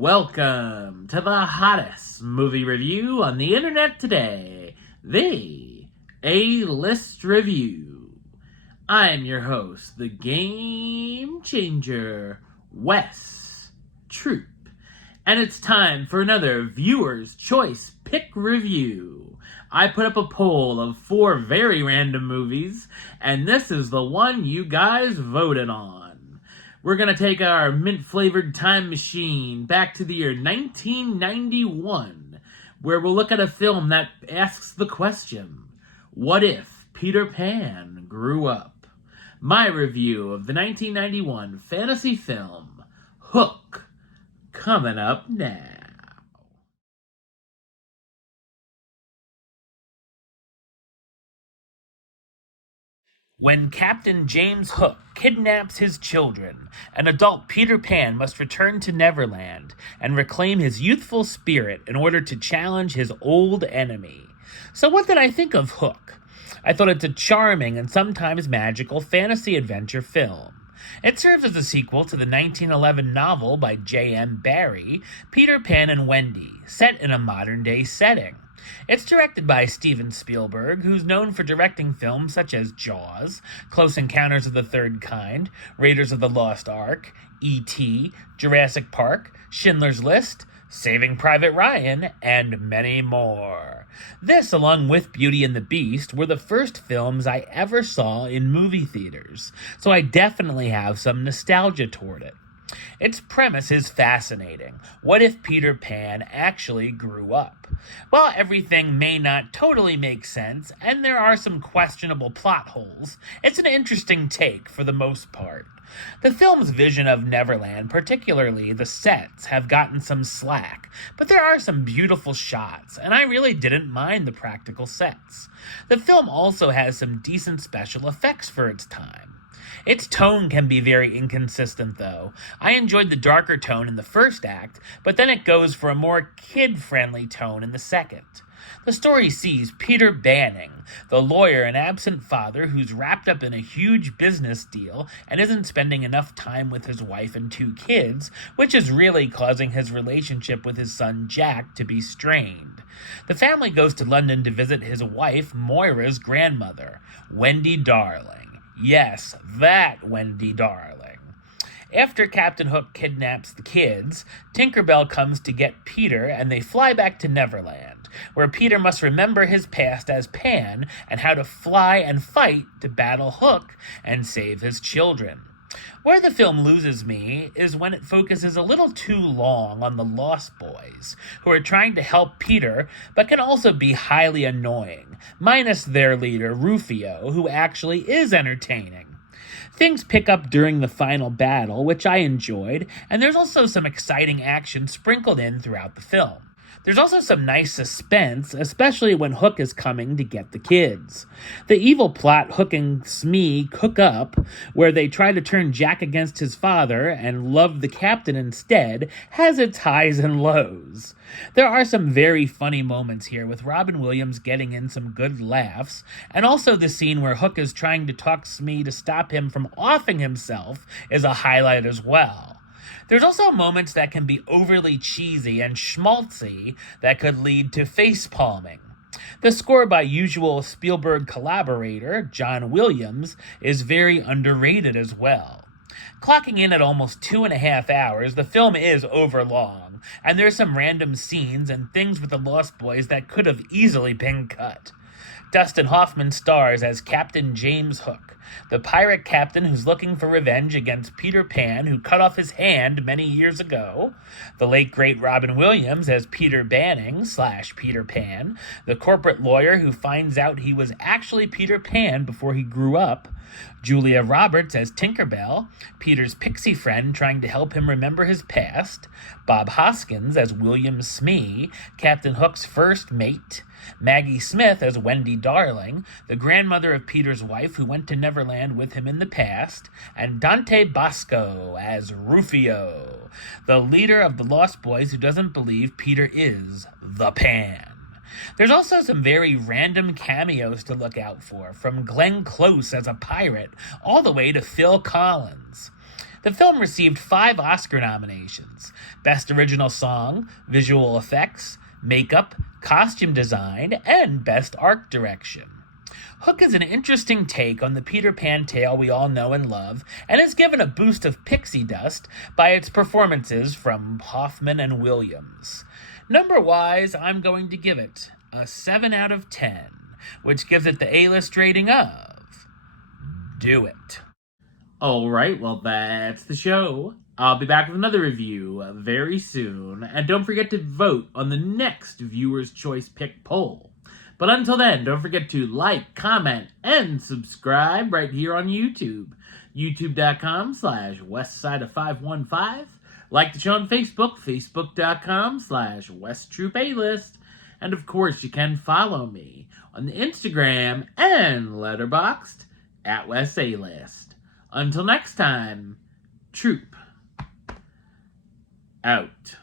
Welcome to the hottest movie review on the internet today, the A-List Review. I'm your host, the Game Changer, Wes Troop, and it's time for another Viewer's Choice Pick Review. I put up a poll of 4 very random movies, and this is the one you guys voted on. We're going to take our mint-flavored time machine back to the year 1991, where we'll look at a film that asks the question, what if Peter Pan grew up? My review of the 1991 fantasy film, Hook, coming up now. When Captain James Hook kidnaps his children, an adult Peter Pan must return to Neverland and reclaim his youthful spirit in order to challenge his old enemy. So what did I think of Hook? I thought it's a charming and sometimes magical fantasy adventure film. It serves as a sequel to the 1911 novel by J.M. Barrie, Peter Pan and Wendy, set in a modern-day setting. It's directed by Steven Spielberg, who's known for directing films such as Jaws, Close Encounters of the Third Kind, Raiders of the Lost Ark, E.T., Jurassic Park, Schindler's List, Saving Private Ryan, and many more. This, along with Beauty and the Beast, were the first films I ever saw in movie theaters, so I definitely have some nostalgia toward it. Its premise is fascinating. What if Peter Pan actually grew up? While everything may not totally make sense, and there are some questionable plot holes, it's an interesting take for the most part. The film's vision of Neverland, particularly the sets, have gotten some slack, but there are some beautiful shots, and I really didn't mind the practical sets. The film also has some decent special effects for its time. Its tone can be very inconsistent, though. I enjoyed the darker tone in the first act, but then it goes for a more kid-friendly tone in the second. The story sees Peter Banning, the lawyer and absent father who's wrapped up in a huge business deal and isn't spending enough time with his wife and 2 kids, which is really causing his relationship with his son Jack to be strained. The family goes to London to visit his wife, Moira's grandmother, Wendy Darling. Yes, that Wendy Darling. After Captain Hook kidnaps the kids, Tinkerbell comes to get Peter and they fly back to Neverland, where Peter must remember his past as Pan and how to fly and fight to battle Hook and save his children. Where the film loses me is when it focuses a little too long on the Lost Boys, who are trying to help Peter, but can also be highly annoying, minus their leader, Rufio, who actually is entertaining. Things pick up during the final battle, which I enjoyed, and there's also some exciting action sprinkled in throughout the film. There's also some nice suspense, especially when Hook is coming to get the kids. The evil plot Hook and Smee cook up, where they try to turn Jack against his father and love the captain instead, has its highs and lows. There are some very funny moments here, with Robin Williams getting in some good laughs, and also the scene where Hook is trying to talk Smee to stop him from offing himself is a highlight as well. There's also moments that can be overly cheesy and schmaltzy that could lead to face-palming. The score by usual Spielberg collaborator, John Williams, is very underrated as well. Clocking in at almost 2.5 hours, the film is overlong, and there's some random scenes and things with the Lost Boys that could have easily been cut. Dustin Hoffman stars as Captain James Hook, the pirate captain who's looking for revenge against Peter Pan, who cut off his hand many years ago. The late great Robin Williams as Peter Banning / Peter Pan, the corporate lawyer who finds out he was actually Peter Pan before he grew up. Julia Roberts as Tinkerbell, Peter's pixie friend trying to help him remember his past. Bob Hoskins as William Smee, Captain Hook's first mate. Maggie Smith as Wendy Darling, the grandmother of Peter's wife who went to Neverland with him in the past, and Dante Bosco as Rufio, the leader of the Lost Boys who doesn't believe Peter is the Pan. There's also some very random cameos to look out for, from Glenn Close as a pirate all the way to Phil Collins. The film received 5 Oscar nominations: Best Original Song, Visual Effects, Makeup, Costume Design, and Best Art Direction. Hook is an interesting take on the Peter Pan tale we all know and love, and is given a boost of pixie dust by its performances from Hoffman and Williams. Number-wise, I'm going to give it a 7 out of 10, which gives it the A-list rating of Do It. Alright, well that's the show. I'll be back with another review very soon, and don't forget to vote on the next Viewer's Choice Pick poll. But until then, don't forget to like, comment, and subscribe right here on YouTube. YouTube.com/WestsideOf515. Like the show on Facebook, Facebook.com/WestTroopAlist. And of course, you can follow me on the Instagram and Letterboxd @WestAlist. Until next time, Troop out.